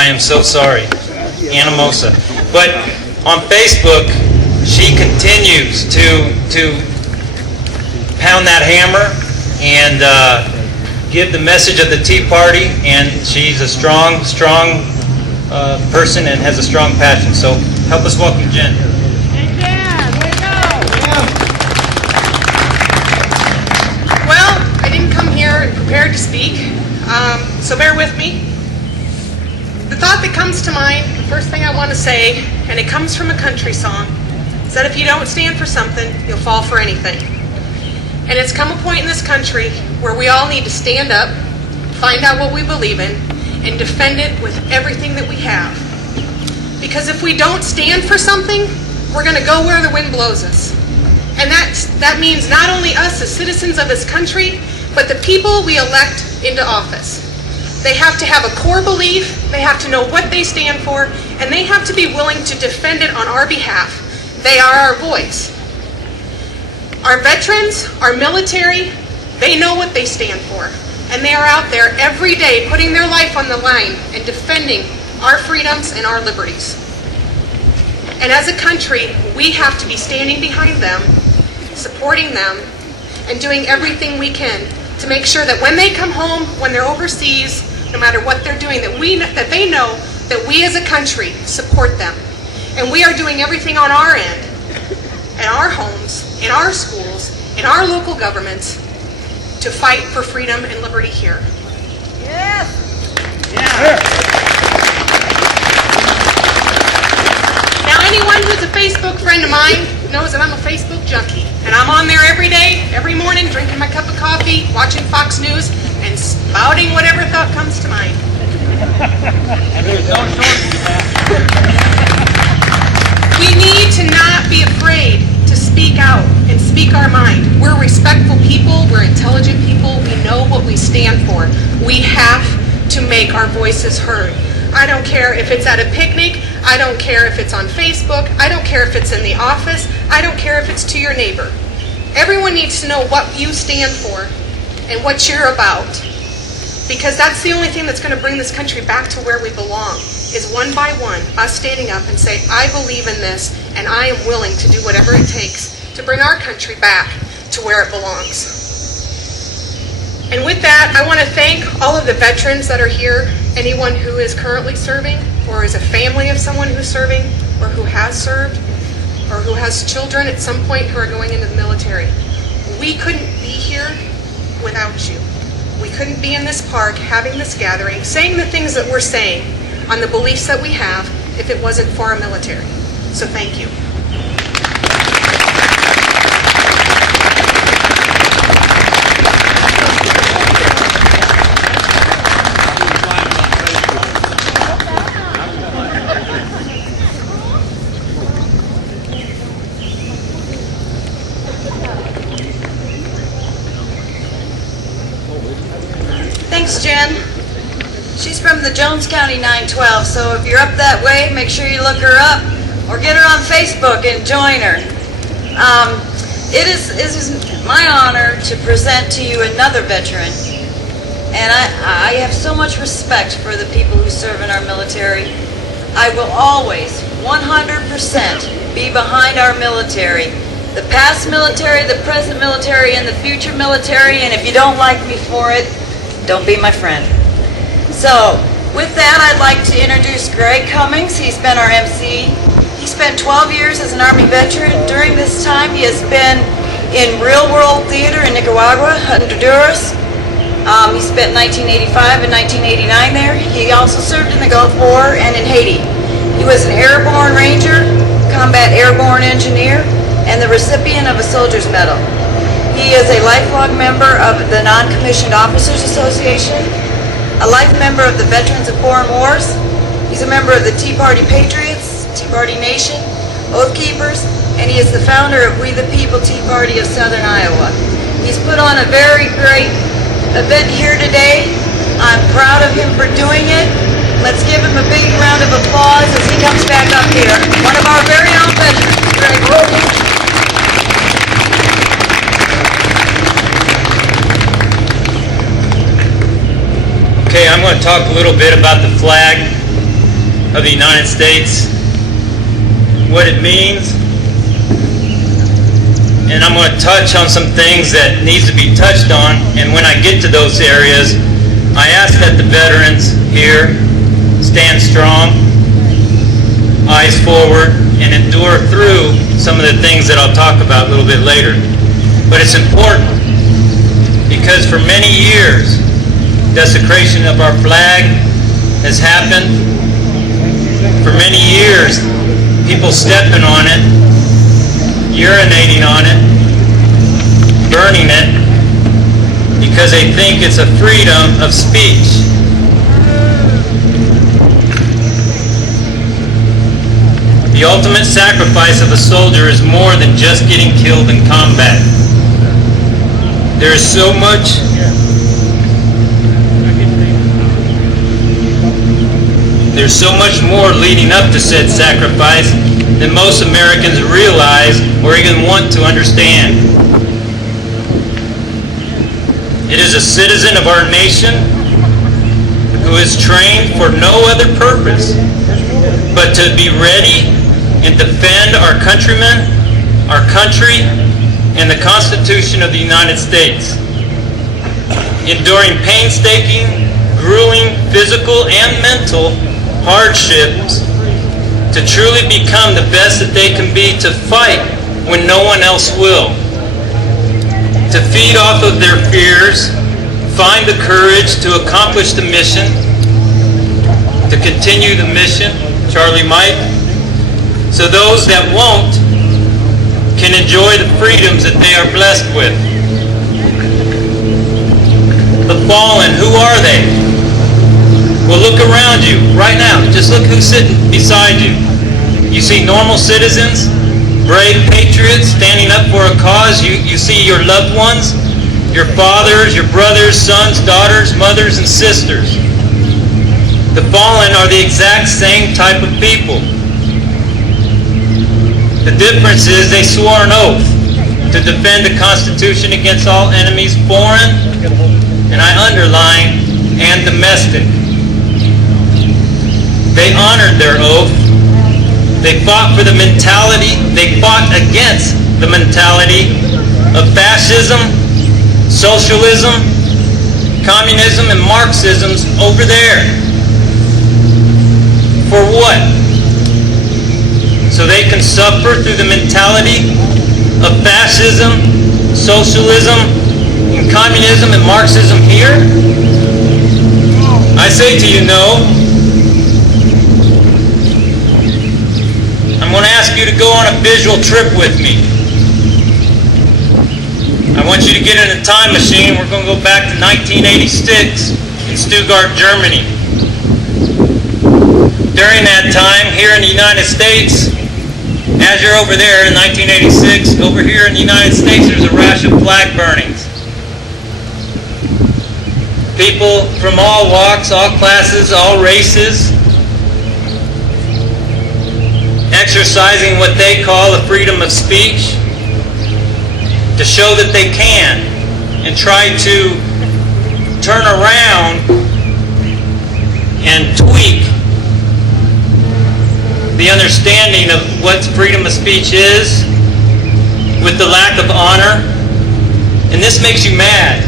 I am so sorry. Anna Mosa. But on Facebook, she continues to pound that hammer and give the message of the Tea Party, and she's a strong person and has a strong passion. So help us welcome Jen. Well, I didn't come here prepared to speak, so bear with me. The thought that comes to mind, the first thing I want to say, and it comes from a country song, is that if you don't stand for something, you'll fall for anything. And it's come a point in this country where we all need to stand up, find out what we believe in, and defend it with everything that we have. Because if we don't stand for something, we're going to go where the wind blows us. And that means not only us as citizens of this country, but the people we elect into office. They have to have a core belief, they have to know what they stand for, and they have to be willing to defend it on our behalf. They are our voice. Our veterans, our military, they know what they stand for. And they are out there every day putting their life on the line and defending our freedoms and our liberties. And as a country, we have to be standing behind them, supporting them, and doing everything we can to make sure that when they come home, when they're overseas, no matter what they're doing, that they know that we as a country support them. And we are doing everything on our end, in our homes, in our schools, in our local governments, to fight for freedom and liberty here. Yes. Yeah. Now, anyone who's a Facebook friend of mine knows that I'm a Facebook junkie. And I'm on there every day, every morning, drinking my cup of coffee, watching Fox News, and spouting whatever thought comes to mind. We need to not be afraid to speak out and speak our mind. We're respectful people, we're intelligent people, we know what we stand for. We have to make our voices heard. I don't care if it's at a picnic, I don't care if it's on Facebook, I don't care if it's in the office, I don't care if it's to your neighbor. Everyone needs to know what you stand for and what you're about. Because that's the only thing that's going to bring this country back to where we belong, is one by one, us standing up and say, I believe in this, and I am willing to do whatever it takes to bring our country back to where it belongs. And with that, I want to thank all of the veterans that are here, anyone who is currently serving, or is a family of someone who's serving, or who has served, or who has children at some point who are going into the military. We couldn't be here without you. We couldn't be in this park having this gathering, saying the things that we're saying on the beliefs that we have if it wasn't for our military. So thank you. Thanks, Jen. She's from the Jones County 912, so if you're up that way, make sure you look her up or get her on Facebook and join her. It is my honor to present to you another veteran, and I have so much respect for the people who serve in our military. I will always, 100%, be behind our military. The past military, the present military, and the future military, and if you don't like me for it, don't be my friend. So, with that, I'd like to introduce Greg Cummings. He's been our MC. He spent 12 years as an Army veteran. During this time, he has been in Real World Theater in Nicaragua, Honduras. He spent 1985 and 1989 there. He also served in the Gulf War and in Haiti. He was an airborne ranger, combat airborne engineer, and the recipient of a Soldier's Medal. He is a lifelong member of the Non-Commissioned Officers Association, a life member of the Veterans of Foreign Wars. He's a member of the Tea Party Patriots, Tea Party Nation, Oath Keepers, and he is the founder of We the People Tea Party of Southern Iowa. He's put on a very great event here today. I'm proud of him for doing it. Let's give him a big round of applause as he comes back up here. One of our very own veterans, Greg. Okay, I'm going to talk a little bit about the flag. of the United States, what it means, and I'm going to touch on some things that needs to be touched on. And when I get to those areas, I ask that the veterans here stand strong, eyes forward, and endure through some of the things that I'll talk about a little bit later. But it's important because for many years, desecration of our flag has happened. For many years, people stepping on it, urinating on it, burning it, because they think it's a freedom of speech. The ultimate sacrifice of a soldier is more than just getting killed in combat. There is so much more leading up to said sacrifice than most Americans realize or even want to understand. It is a citizen of our nation who is trained for no other purpose but to be ready and defend our countrymen, our country, and the Constitution of the United States. Enduring painstaking, grueling physical and mental hardships to truly become the best that they can be, to fight when no one else will, to feed off of their fears, find the courage to accomplish the mission, to continue the mission, Charlie Mike, so those that won't can enjoy the freedoms that they are blessed with. The fallen, who are they? Well, look around you right now. Just look who's sitting beside you. You see normal citizens, brave patriots standing up for a cause. You see your loved ones, your fathers, your brothers, sons, daughters, mothers, and sisters. The fallen are the exact same type of people. The difference is they swore an oath to defend the Constitution against all enemies, foreign, and I underline, and domestic. They honored their oath. They fought for the mentality, they fought against the mentality of fascism, socialism, communism, and Marxisms over there. For what? So they can suffer through the mentality of fascism, socialism, and communism and Marxism here? I say to you, no. I'm going to ask you to go on a visual trip with me. I want you to get in a time machine. We're going to go back to 1986 in Stuttgart, Germany. During that time, here in the United States, as you're over there in 1986, over here in the United States, there's a rash of flag burnings. People from all walks, all classes, all races, exercising what they call the freedom of speech to show that they can and try to turn around and tweak the understanding of what freedom of speech is with the lack of honor. And this makes you mad.